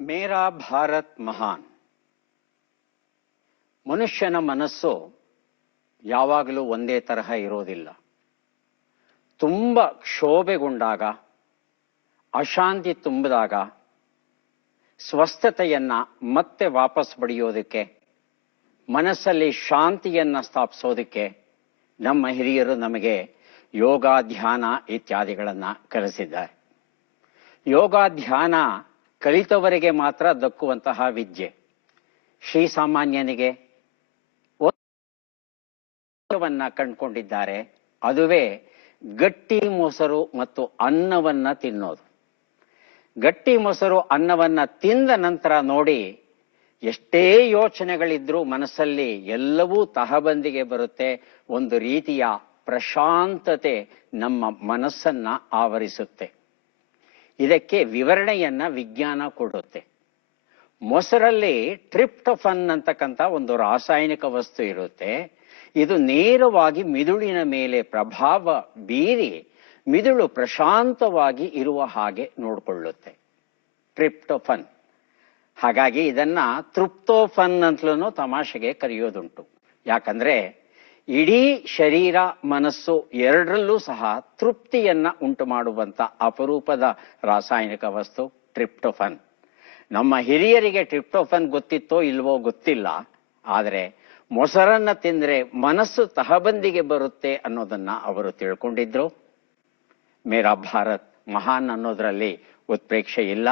ಮೇರಾ ಭಾರತ್ ಮಹಾನ್. ಮನುಷ್ಯನ ಮನಸ್ಸು ಯಾವಾಗಲೂ ಒಂದೇ ತರಹ ಇರೋದಿಲ್ಲ. ತುಂಬ ಕ್ಷೋಭೆಗೊಂಡಾಗ, ಅಶಾಂತಿ ತುಂಬಿದಾಗ, ಸ್ವಸ್ಥತೆಯನ್ನು ಮತ್ತೆ ವಾಪಸ್ ಪಡೆಯೋದಕ್ಕೆ, ಮನಸ್ಸಲ್ಲಿ ಶಾಂತಿಯನ್ನು ಸ್ಥಾಪಿಸೋದಕ್ಕೆ ನಮ್ಮ ಹಿರಿಯರು ನಮಗೆ ಯೋಗ ಧ್ಯಾನ ಇತ್ಯಾದಿಗಳನ್ನು ಕಲಿಸಿದ್ದಾರೆ. ಯೋಗ ಧ್ಯಾನ ಕಲಿತವರಿಗೆ ಮಾತ್ರ ದಕ್ಕುವಂತಹ ವಿದ್ಯೆ. ಶ್ರೀಸಾಮಾನ್ಯನಿಗೆ ವನ್ನ ಕಂಡುಕೊಂಡಿದ್ದಾರೆ. ಅದುವೇ ಗಟ್ಟಿ ಮೊಸರು ಮತ್ತು ಅನ್ನವನ್ನ ತಿನ್ನೋದು. ಗಟ್ಟಿ ಮೊಸರು, ಅನ್ನವನ್ನ ತಿಂದ ನಂತರ ನೋಡಿ ಎಷ್ಟೇ ಯೋಚನೆಗಳಿದ್ರೂ ಮನಸ್ಸಲ್ಲಿ ಎಲ್ಲವೂ ತಹಬಂದಿಗೆ ಬರುತ್ತೆ. ಒಂದು ರೀತಿಯ ಪ್ರಶಾಂತತೆ ನಮ್ಮ ಮನಸ್ಸನ್ನ ಆವರಿಸುತ್ತೆ. ಇದಕ್ಕೆ ವಿವರಣೆಯನ್ನ ವಿಜ್ಞಾನ ಕೊಡುತ್ತೆ. ಮೊಸರಲ್ಲಿ ಟ್ರಿಪ್ಟೋಫನ್ ಅಂತಕ್ಕಂಥ ಒಂದು ರಾಸಾಯನಿಕ ವಸ್ತು ಇರುತ್ತೆ. ಇದು ನೇರವಾಗಿ ಮಿದುಳಿನ ಮೇಲೆ ಪ್ರಭಾವ ಬೀರಿ ಮಿದುಳು ಪ್ರಶಾಂತವಾಗಿ ಇರುವ ಹಾಗೆ ನೋಡಿಕೊಳ್ಳುತ್ತೆ. ಟ್ರಿಪ್ಟೋಫನ್. ಹಾಗಾಗಿ ಇದನ್ನ ತೃಪ್ತೋಫನ್ ಅಂತಲೂ ತಮಾಷೆಗೆ ಕರೆಯೋದುಂಟು. ಯಾಕಂದ್ರೆ ಇಡೀ ಶರೀರ ಮನಸ್ಸು ಎರಡರಲ್ಲೂ ಸಹ ತೃಪ್ತಿಯನ್ನ ಉಂಟು ಮಾಡುವಂತ ಅಪರೂಪದ ರಾಸಾಯನಿಕ ವಸ್ತು ಟ್ರಿಪ್ಟೋಫನ್. ನಮ್ಮ ಹಿರಿಯರಿಗೆ ಟ್ರಿಪ್ಟೋಫನ್ ಗೊತ್ತಿತ್ತೋ ಇಲ್ವೋ ಗೊತ್ತಿಲ್ಲ. ಆದರೆ ಮೊಸರನ್ನ ತಿಂದರೆ ಮನಸ್ಸು ತಹಬಂದಿಗೆ ಬರುತ್ತೆ ಅನ್ನೋದನ್ನ ಅವರು ತಿಳ್ಕೊಂಡಿದ್ರು. ಮೇರಾ ಭಾರತ್ ಮಹಾನ್ ಅನ್ನೋದ್ರಲ್ಲಿ ಉತ್ಪ್ರೇಕ್ಷೆ ಇಲ್ಲ.